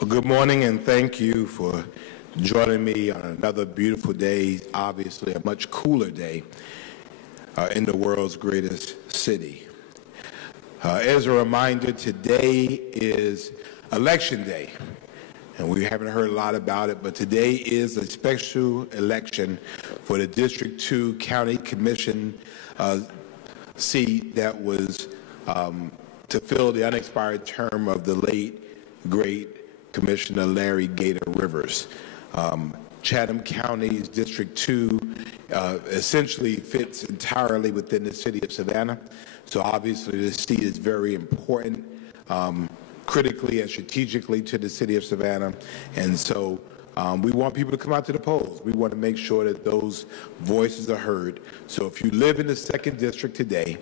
Well, good morning, and thank you for joining me on another beautiful day, obviously a much cooler day in the world's greatest city. As a reminder, today is Election Day, and we haven't heard a lot about it, but today is a special election for the District 2 County Commission seat that was to fill the unexpired term of the late, great Commissioner Larry Gator Rivers. Chatham County's District 2 essentially fits entirely within the city of Savannah. So obviously this seat is very important critically and strategically to the city of Savannah. And so we want people to come out to the polls. We want to make sure that those voices are heard. So if you live in the 2nd District today,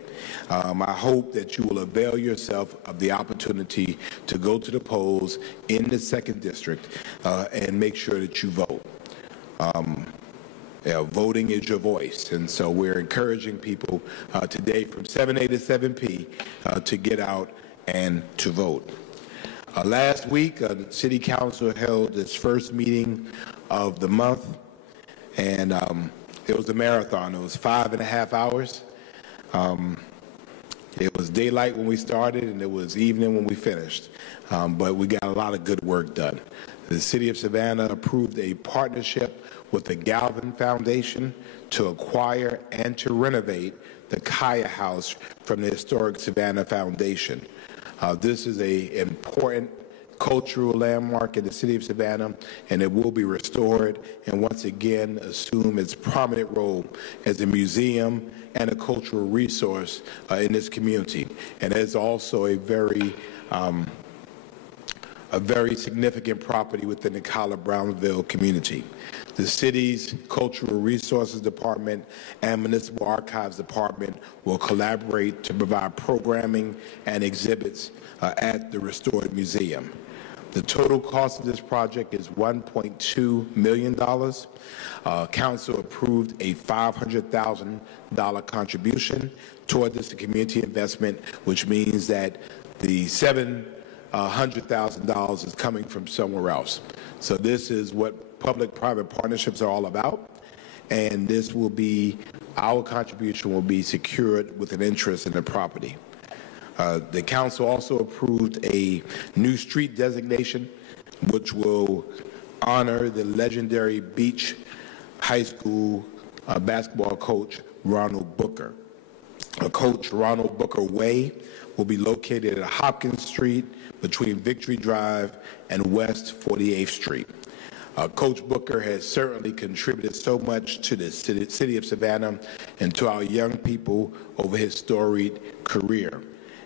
I hope that you will avail yourself of the opportunity to go to the polls in the 2nd District and make sure that you vote. Voting is your voice, and so we're encouraging people today from 7 a to 7 p to get out and to vote. Last week, the City Council held its first meeting of the month, and it was a marathon. It was 5.5 hours. It was daylight when we started, and it was evening when we finished, but we got a lot of good work done. The City of Savannah approved a partnership with the Galvin Foundation to acquire and to renovate the Kaya House from the Historic Savannah Foundation. This is an important cultural landmark in the city of Savannah, and it will be restored and once again assume its prominent role as a museum and a cultural resource in this community. And it's also a very significant property within the Collar-Brownsville community. The city's Cultural Resources Department and Municipal Archives Department will collaborate to provide programming and exhibits at the restored museum. The total cost of this project is $1.2 million. Council approved a $500,000 contribution toward this community investment, which means that the $700,000 is coming from somewhere else. So this is what public-private partnerships are all about, and this will be, our contribution will be secured with an interest in the property. The council also approved a new street designation, which will honor the legendary Beach High School basketball coach, Ronald Booker. Coach Ronald Booker Way will be located at Hopkins Street between Victory Drive and West 48th Street. Coach Booker has certainly contributed so much to the city of Savannah and to our young people over his storied career.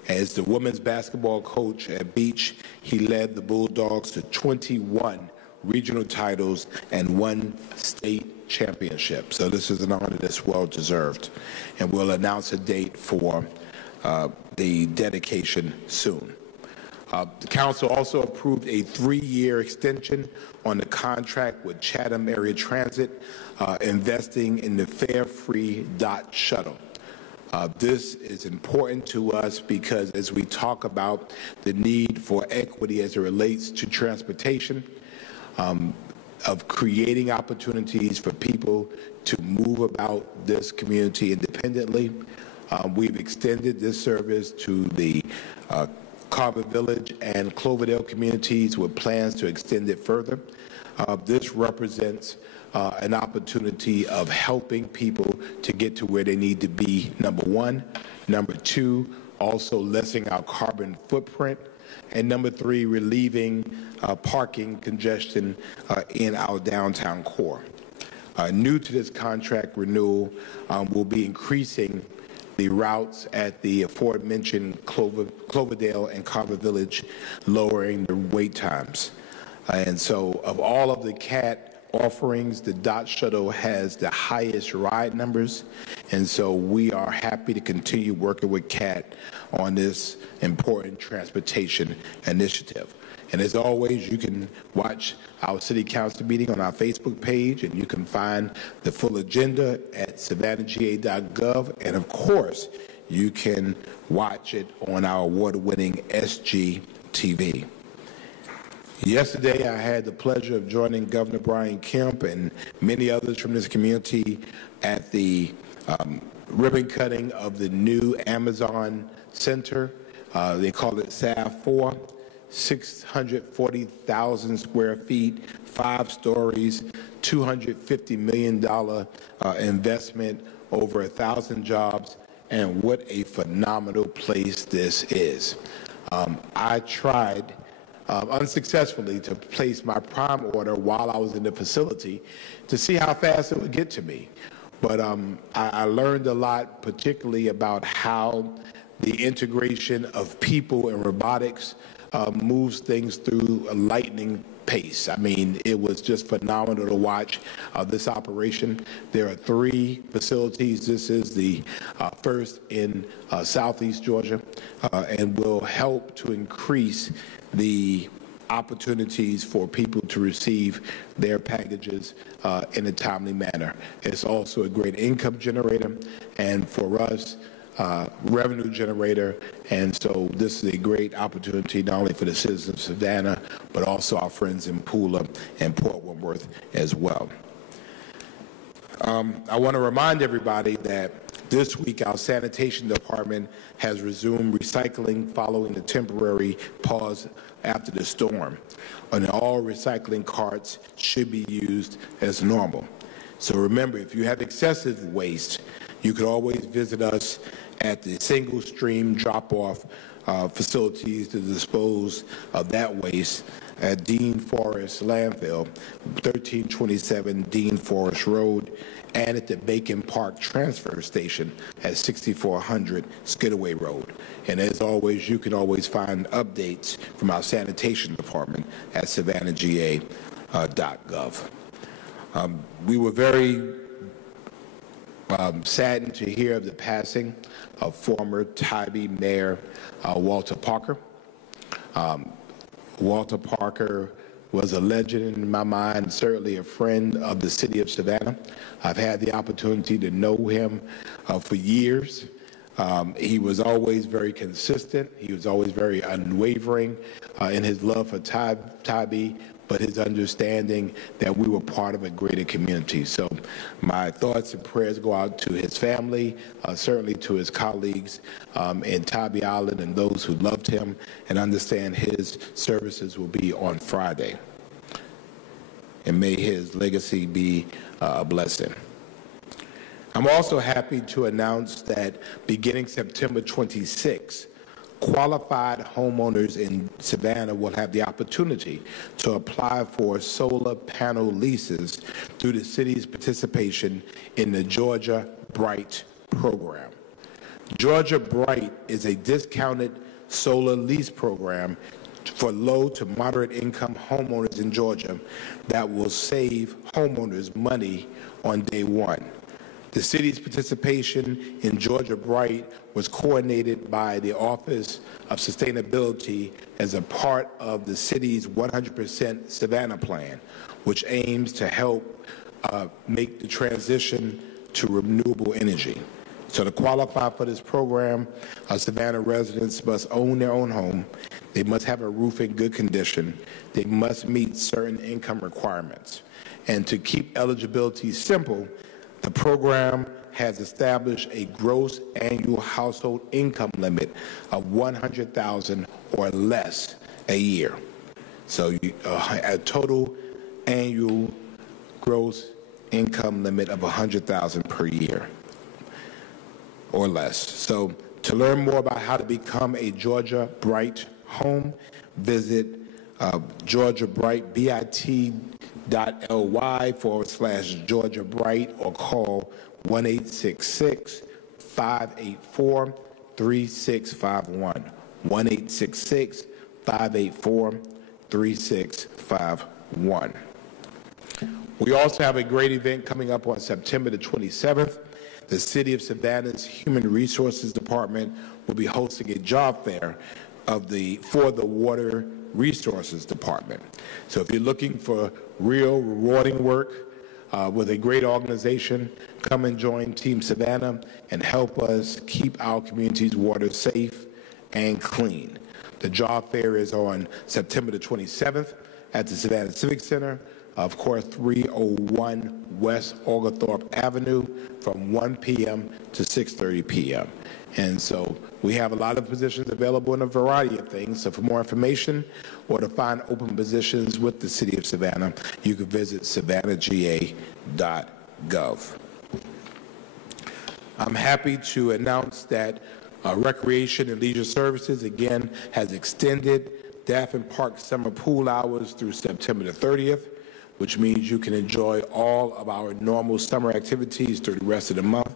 As the women's basketball coach at Beach, he led the Bulldogs to 21 regional titles and 1 state championship. So this is an honor that's well deserved. And we'll announce a date for the dedication soon. The council also approved a 3-year extension on the contract with Chatham Area Transit, investing in the fare-free DOT shuttle. This is important to us because as we talk about the need for equity as it relates to transportation, of creating opportunities for people to move about this community independently, we've extended this service to the Carver Village and Cloverdale communities with plans to extend it further. This represents an opportunity of helping people to get to where they need to be, number one. Number two, also lessening our carbon footprint. And number three, relieving parking congestion in our downtown core. New to this contract renewal will be increasing the routes at the aforementioned Cloverdale and Carver Village, lowering the wait times. And so of all of the CAT offerings, the DOT shuttle has the highest ride numbers. And so we are happy to continue working with CAT on this important transportation initiative. And as always, you can watch our City Council meeting on our Facebook page, and you can find the full agenda at savannahga.gov. And of course, you can watch it on our award-winning SG TV. Yesterday, I had the pleasure of joining Governor Brian Kemp and many others from this community at the ribbon cutting of the new Amazon Center. They call it SAF 4, 640,000 square feet, 5 stories, $250 million investment, over 1,000 jobs, and what a phenomenal place this is. I tried unsuccessfully to place my prime order while I was in the facility to see how fast it would get to me. But I learned a lot, particularly about how the integration of people and robotics moves things through a lightning pace. I mean, it was just phenomenal to watch this operation. There are 3 facilities. This is the first in southeast Georgia and will help to increase the opportunities for people to receive their packages in a timely manner. It's also a great income generator, and for us, revenue generator, and so this is a great opportunity not only for the citizens of Savannah, but also our friends in Pooler and Port Wentworth as well. I want to remind everybody that this week our sanitation department has resumed recycling following the temporary pause after the storm, and all recycling carts should be used as normal. So remember, if you have excessive waste, you can always visit us at the single stream drop-off facilities to dispose of that waste at Dean Forest Landfill, 1327 Dean Forest Road, and at the Bacon Park Transfer Station at 6400 Skidaway Road. And as always, you can always find updates from our sanitation department at savannahga.gov. We were very saddened to hear of the passing of former Tybee Mayor Walter Parker. Walter Parker was a legend in my mind, certainly a friend of the city of Savannah. I've had the opportunity to know him for years. He was always very consistent. He was always very unwavering in his love for Tybee, but his understanding that we were part of a greater community. So my thoughts and prayers go out to his family, certainly to his colleagues in Tybee Island and those who loved him, and understand his services will be on Friday. And may his legacy be a blessing. I'm also happy to announce that beginning September 26, qualified homeowners in Savannah will have the opportunity to apply for solar panel leases through the city's participation in the Georgia Bright program. Georgia Bright is a discounted solar lease program for low to moderate income homeowners in Georgia that will save homeowners money on day one. The city's participation in Georgia Bright was coordinated by the Office of Sustainability as a part of the city's 100% Savannah plan, which aims to help make the transition to renewable energy. So to qualify for this program, Savannah residents must own their own home, they must have a roof in good condition, they must meet certain income requirements. And to keep eligibility simple, the program has established a gross annual household income limit of $100,000 or less a year. So a total annual gross income limit of $100,000 per year or less. So to learn more about how to become a Georgia Bright home, visit Georgia Bright, bit.ly/Georgia Bright, or call 1-866-584-3651. 1-866-584-3651. We also have a great event coming up on September the 27th. The City of Savannah's Human Resources Department will be hosting a job fair for the Water Resources Department. So if you're looking for real rewarding work with a great organization, come and join Team Savannah and help us keep our community's water safe and clean. The job fair is on September the 27th at the Savannah Civic Center, of course, 301 West Oglethorpe Avenue from 1 p.m. to 6:30 p.m. And so we have a lot of positions available in a variety of things. So for more information or to find open positions with the City of Savannah, you can visit savannahga.gov. I'm happy to announce that Recreation and Leisure Services, again, has extended Daffin Park summer pool hours through September the 30th, which means you can enjoy all of our normal summer activities through the rest of the month,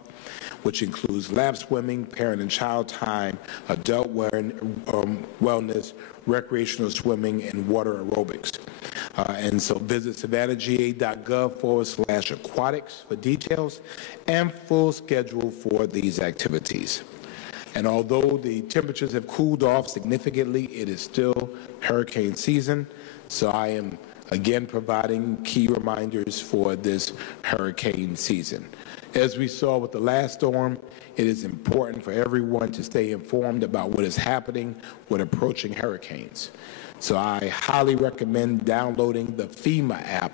which includes lap swimming, parent and child time, adult wellness, recreational swimming, and water aerobics. And so visit savannahga.gov/aquatics for details and full schedule for these activities. And although the temperatures have cooled off significantly, it is still hurricane season. So I am again providing key reminders for this hurricane season. As we saw with the last storm, it is important for everyone to stay informed about what is happening with approaching hurricanes. So I highly recommend downloading the FEMA app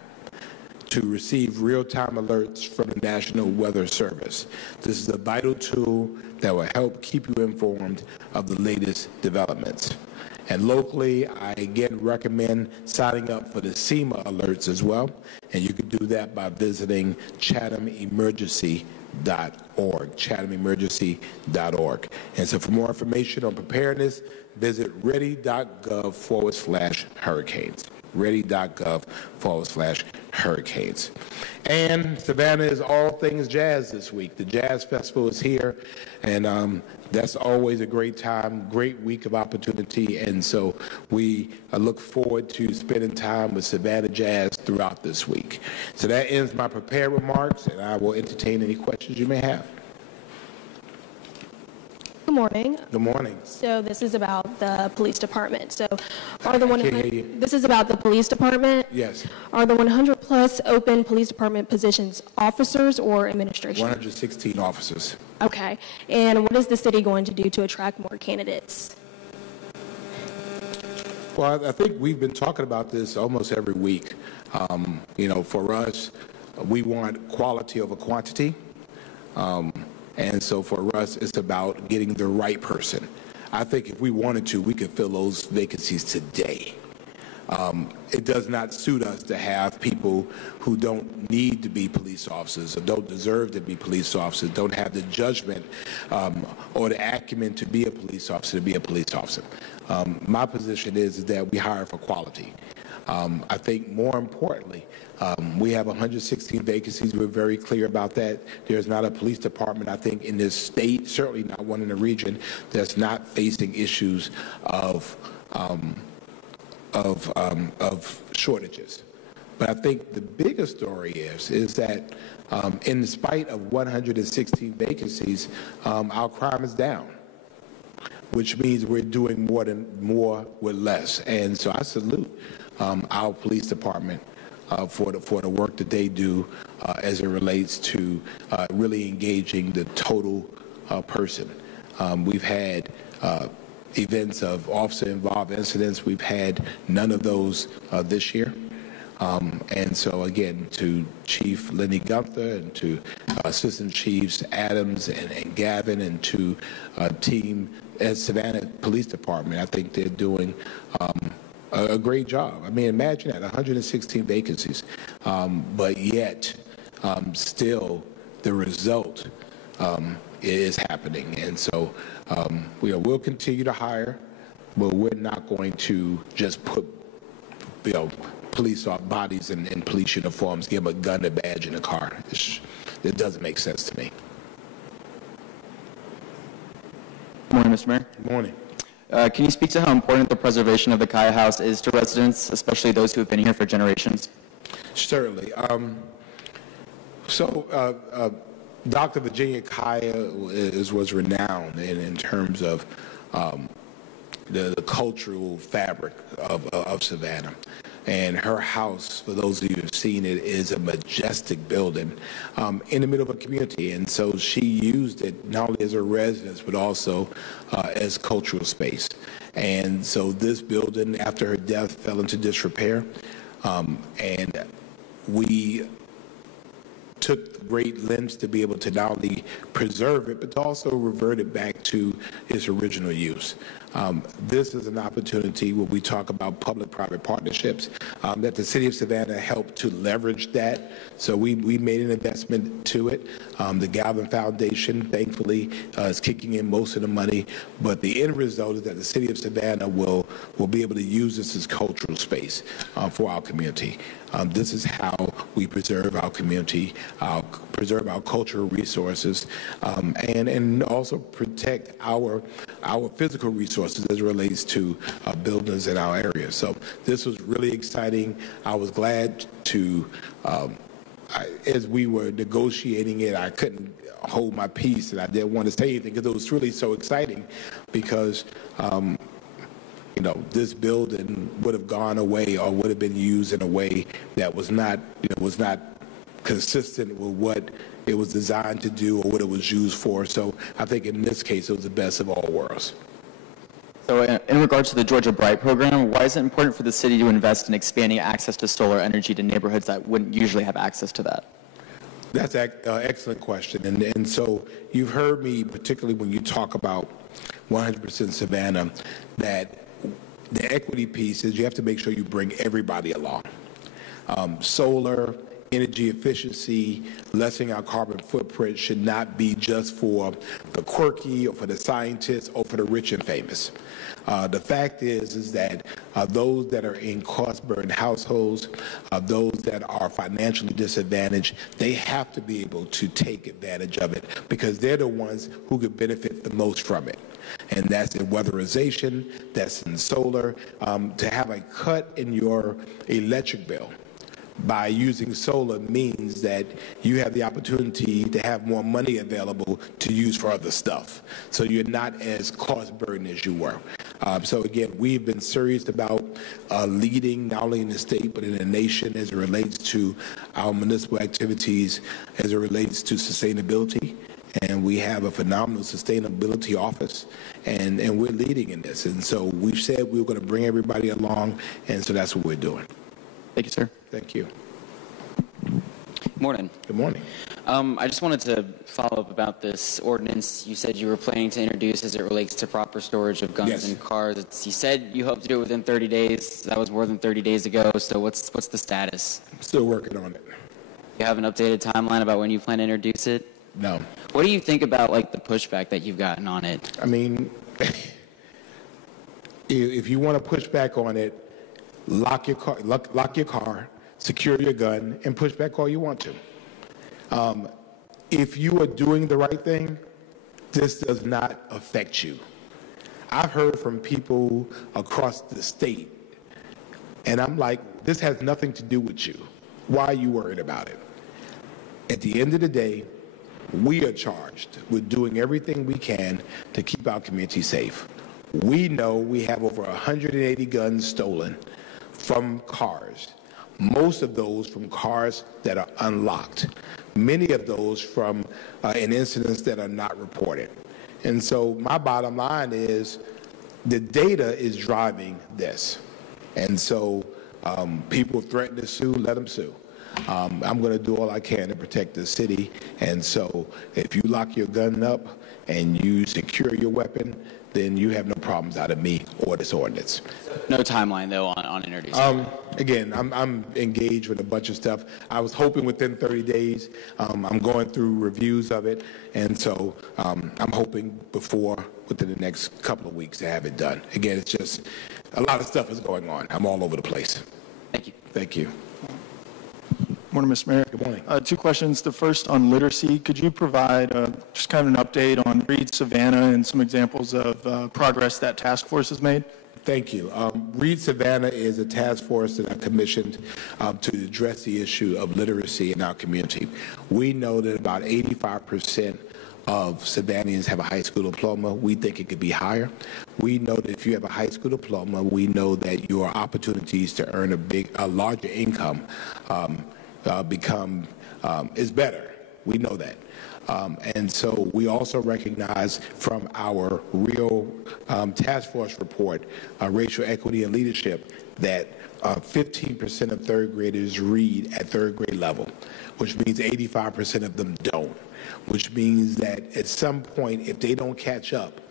to receive real-time alerts from the National Weather Service. This is a vital tool that will help keep you informed of the latest developments. And locally, I again recommend signing up for the SEMA alerts as well, and you can do that by visiting chathamemergency.org, chathamemergency.org. And so for more information on preparedness, visit ready.gov/hurricanes, ready.gov/hurricanes. And Savannah is all things jazz this week. The Jazz Festival is here, and that's always a great time, great week of opportunity, and so we look forward to spending time with Savannah Jazz throughout this week. So that ends my prepared remarks, and I will entertain any questions you may have. Good morning. Good morning. So this is about the police department. So This is about the police department? Yes. Are the 100 plus open police department positions officers or administration? 116 officers. Okay. And what is the city going to do to attract more candidates? Well, I think we've been talking about this almost every week. For us, we want quality over quantity. And so for us, it's about getting the right person. I think if we wanted to, we could fill those vacancies today. It does not suit us to have people who don't need to be police officers or don't deserve to be police officers, don't have the judgment or the acumen to be a police officer, My position is that we hire for quality. I think more importantly, we have 116 vacancies. We're very clear about that. There's not a police department, I think, in this state, certainly not one in the region, that's not facing issues of shortages. But I think the bigger story is that in spite of 116 vacancies, our crime is down, which means we're doing more with less. And so I salute our police department for the work that they do as it relates to really engaging the total person. We've had events of officer-involved incidents. We've had none of those this year. And so, again, to Chief Lenny Gunther and to Assistant Chiefs Adams and Gavin and to team at Savannah Police Department, I think they're doing a great job. I mean, imagine that, 116 vacancies, but yet still the result is happening. And so we'll continue to hire, but we're not going to just put police bodies in police uniforms, give them a gun, a badge, and a car. It doesn't make sense to me. Good morning, Mr. Mayor. Good morning. Can you speak to how important the preservation of the Kaya House is to residents, especially those who have been here for generations? Certainly. Dr. Virginia Kaya was renowned in terms of the cultural fabric of Savannah. And her house, for those of you who have seen it, is a majestic building in the middle of a community. And so she used it not only as a residence, but also as cultural space. And so this building, after her death, fell into disrepair. And we took great lengths to be able to not only preserve it, but to also revert it back to its original use. This is an opportunity where we talk about public-private partnerships, that the City of Savannah helped to leverage that. So we made an investment to it. The Galvin Foundation, thankfully, is kicking in most of the money, but the end result is that the City of Savannah will be able to use this as cultural space for our community. This is how we preserve our community, preserve our cultural resources, and also protect our physical resources as it relates to buildings in our area. So this was really exciting. I was glad to, as we were negotiating it, I couldn't hold my peace, and I didn't want to say anything because it was really so exciting because you know, this building would have gone away or would have been used in a way that was not, was not consistent with what it was designed to do or what it was used for. So I think in this case, it was the best of all worlds. So in regards to the Georgia Bright program, why is it important for the city to invest in expanding access to solar energy to neighborhoods that wouldn't usually have access to that? That's an excellent question. And so you've heard me, particularly when you talk about 100% Savannah, that the equity piece is you have to make sure you bring everybody along. Solar, energy efficiency, lessening our carbon footprint should not be just for the quirky or for the scientists or for the rich and famous. The fact is that those that are in cost-burdened households, those that are financially disadvantaged, they have to be able to take advantage of it because they're the ones who could benefit the most from it. And that's in weatherization, that's in solar. To have a cut in your electric bill by using solar means that you have the opportunity to have more money available to use for other stuff. So you're not as cost burdened as you were. So again, we've been serious about leading not only in the state but in the nation as it relates to our municipal activities, as it relates to sustainability. And we have a phenomenal sustainability office, and we're leading in this. And so we've said we were going to bring everybody along, and so that's what we're doing. Thank you, sir. Thank you. Morning. Good morning. I just wanted to follow up about this ordinance you said you were planning to introduce as it relates to proper storage of guns Yes. and cars. You said you hope to do it within 30 days. That was more than 30 days ago. So what's the status? Still working on it. You have an updated timeline about when you plan to introduce it? No. What do you think about like the pushback that you've gotten on it? I mean, if you want to push back on it, lock your car, secure your gun, and push back all you want to. If you are doing the right thing, this does not affect you. I've heard from people across the state, and I'm like, this has nothing to do with you. Why are you worried about it? At the end of the day, we are charged with doing everything we can to keep our community safe. We know we have over 180 guns stolen from cars, most of those from cars that are unlocked, many of those from in incidents that are not reported. And so my bottom line is the data is driving this. And so people threaten to sue, let them sue. I'm going to do all I can to protect the city. And so if you lock your gun up and you secure your weapon, then you have no problems out of me or this ordinance. No timeline, though, on introducing Again, I'm engaged with a bunch of stuff. I was hoping within 30 days. I'm going through reviews of it. And so I'm hoping within the next couple of weeks to have it done. Again, it's just a lot of stuff is going on. I'm all over the place. Thank you. Thank you. Morning, Mr. Mayor. Good morning. Two questions. The first on literacy. Could you provide just kind of an update on Read Savannah and some examples of progress that task force has made? Thank you. Read Savannah is a task force that I commissioned to address the issue of literacy in our community. We know that about 85% of Savannahans have a high school diploma. We think it could be higher. We know that if you have a high school diploma, we know that your opportunities to earn a larger income is better. We know that. And so we also recognize from our real task force report, racial equity and leadership, that 15% of third graders read at third grade level, which means 85% of them don't, which means that at some point, if they don't catch up,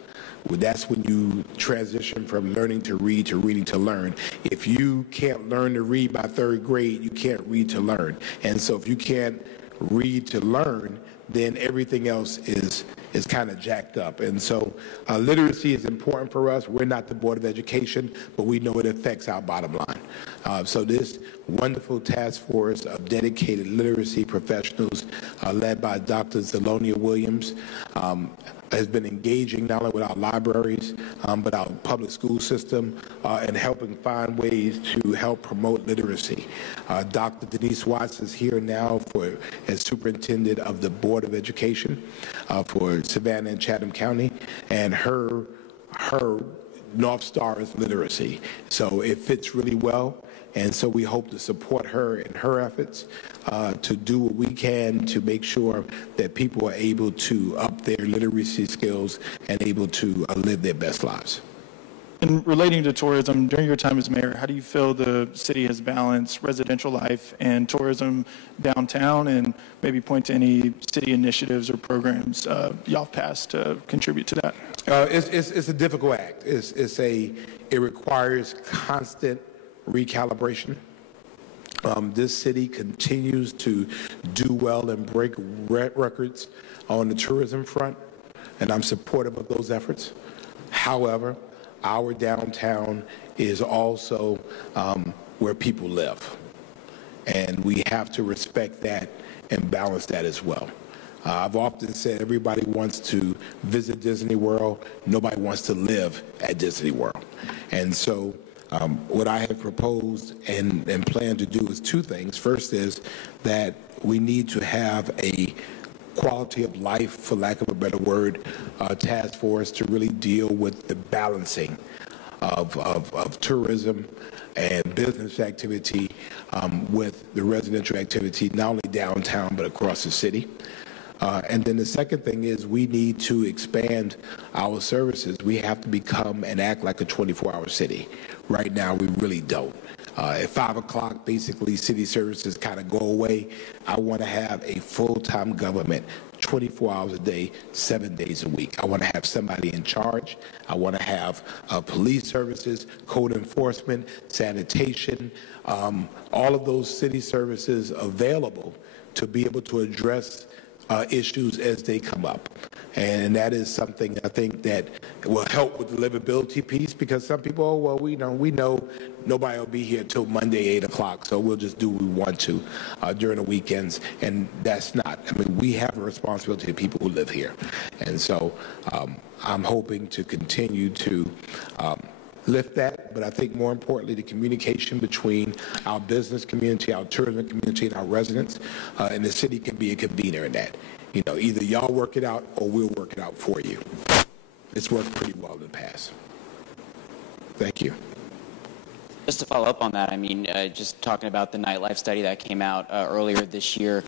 well, that's when you transition from learning to read to reading to learn. If you can't learn to read by third grade, you can't read to learn. And so if you can't read to learn, then everything else is kind of jacked up. And so literacy is important for us. We're not the Board of Education, but we know it affects our bottom line. So this wonderful task force of dedicated literacy professionals led by Dr. Zelonia Williams has been engaging not only with our libraries, but our public school system and helping find ways to help promote literacy. Dr. Denise Watts is here now as superintendent of the Board of Education for Savannah and Chatham County, and her North Star is literacy. So it fits really well. And so we hope to support her in her efforts to do what we can to make sure that people are able to up their literacy skills and able to live their best lives. And relating to tourism, during your time as mayor, how do you feel the city has balanced residential life and tourism downtown, and maybe point to any city initiatives or programs y'all have passed to contribute to that? It's a difficult act. It requires constant recalibration. This city continues to do well and break records on the tourism front, and I'm supportive of those efforts. However, our downtown is also where people live, and we have to respect that and balance that as well. I've often said everybody wants to visit Disney World, nobody wants to live at Disney World. And so what I have proposed and plan to do is two things. First is that we need to have a quality of life, for lack of a better word, task force to really deal with the balancing of tourism and business activity with the residential activity, not only downtown but across the city. And then the second thing is we need to expand our services. We have to become and act like a 24-hour city. Right now, we really don't. At 5 o'clock, basically, city services kind of go away. I want to have a full-time government, 24 hours a day, 7 days a week. I want to have somebody in charge. I want to have police services, code enforcement, sanitation, all of those city services available to be able to address issues as they come up. And that is something I think that will help with the livability piece, because some people, oh, well, we know nobody will be here till Monday, 8 o'clock, so we'll just do what we want to during the weekends. And that's not. I mean, we have a responsibility to people who live here. And so I'm hoping to continue to lift that, but I think more importantly, the communication between our business community, our tourism community, and our residents, and the city can be a convener in that. You know, either y'all work it out or we'll work it out for you. It's worked pretty well in the past. Thank you. Just to follow up on that, I mean, just talking about the Nightlife Study that came out earlier this year,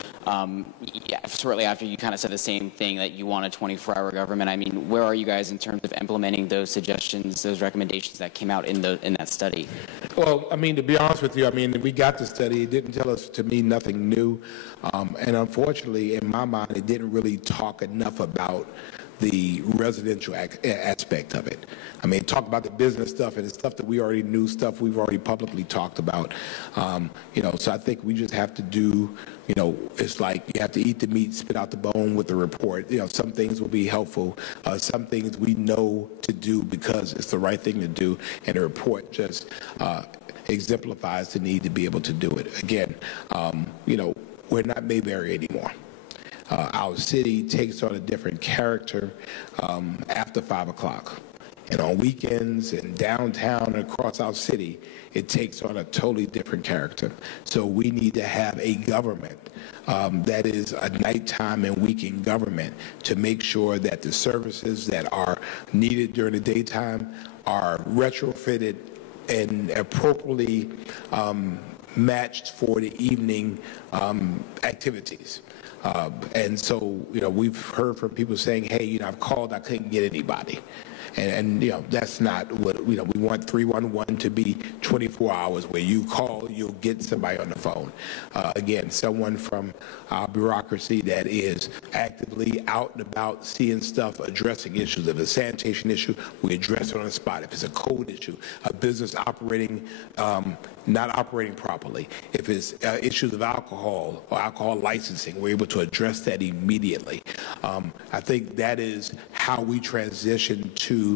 shortly after you kind of said the same thing, that you want a 24-hour government. I mean, where are you guys in terms of implementing those suggestions, those recommendations that came out in that study? Well, I mean, to be honest with you, I mean, we got the study. It didn't tell us, to me, nothing new. And unfortunately, in my mind, it didn't really talk enough about the residential aspect of it. I mean, talk about the business stuff and the stuff that we already knew, stuff we've already publicly talked about. You know, so I think we just have to do, you know, it's like you have to eat the meat, spit out the bone with the report. You know, some things will be helpful. Some things we know to do because it's the right thing to do, and the report just exemplifies the need to be able to do it. Again, you know, we're not Mayberry anymore. Our city takes on a different character after 5 o'clock. And on weekends and downtown and across our city, it takes on a totally different character. So we need to have a government that is a nighttime and weekend government to make sure that the services that are needed during the daytime are retrofitted and appropriately matched for the evening activities. And so, we've heard from people saying, hey, I've called, I couldn't get anybody. And that's not what, we want 311 to be 24 hours where you call, you'll get somebody on the phone. Again, someone from our bureaucracy that is actively out and about, seeing stuff, addressing issues. If it's a sanitation issue, we address it on the spot. If it's a code issue, a business operating, not operating properly. If it's issues of alcohol or alcohol licensing, we're able to address that immediately. I think that is how we transition to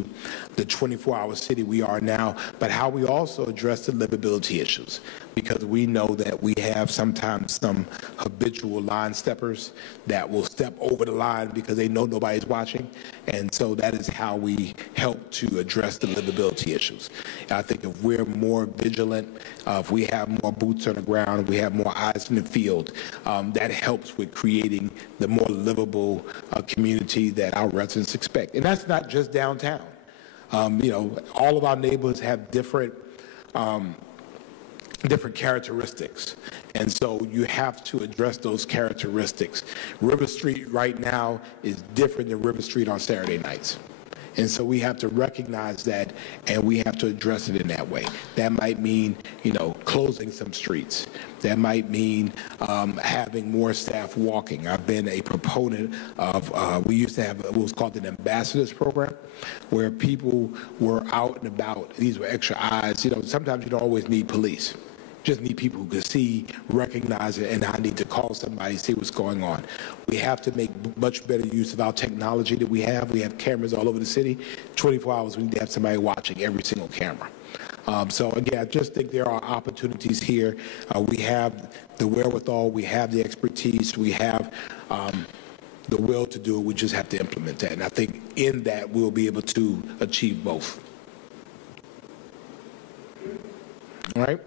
the 24-hour city we are now, but how we also address the livability issues, because we know that we have sometimes some habitual line steppers that will step over the line because they know nobody's watching, and so that is how we help to address the livability issues. I think if we're more vigilant, if we have more boots on the ground, we have more eyes in the field, that helps with creating the more livable community that our residents expect. And that's not just downtown. All of our neighborhoods have different characteristics, and so you have to address those characteristics. River Street right now is different than River Street on Saturday nights. And so we have to recognize that, and we have to address it in that way. That might mean, closing some streets. That might mean having more staff walking. I've been a proponent of, we used to have what was called an ambassadors program, where people were out and about. These were extra eyes. Sometimes you don't always need police. Just need people who can see, recognize it, and I need to call somebody, see what's going on. We have to make much better use of our technology that we have. We have cameras all over the city. 24 hours, we need to have somebody watching every single camera. So again, I just think there are opportunities here. We have the wherewithal, we have the expertise, we have the will to do it. We just have to implement that. And I think in that, we'll be able to achieve both. All right?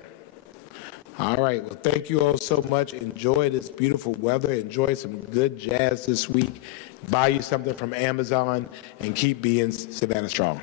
All right. Well, thank you all so much. Enjoy this beautiful weather. Enjoy some good jazz this week. Buy you something from Amazon and keep being Savannah strong.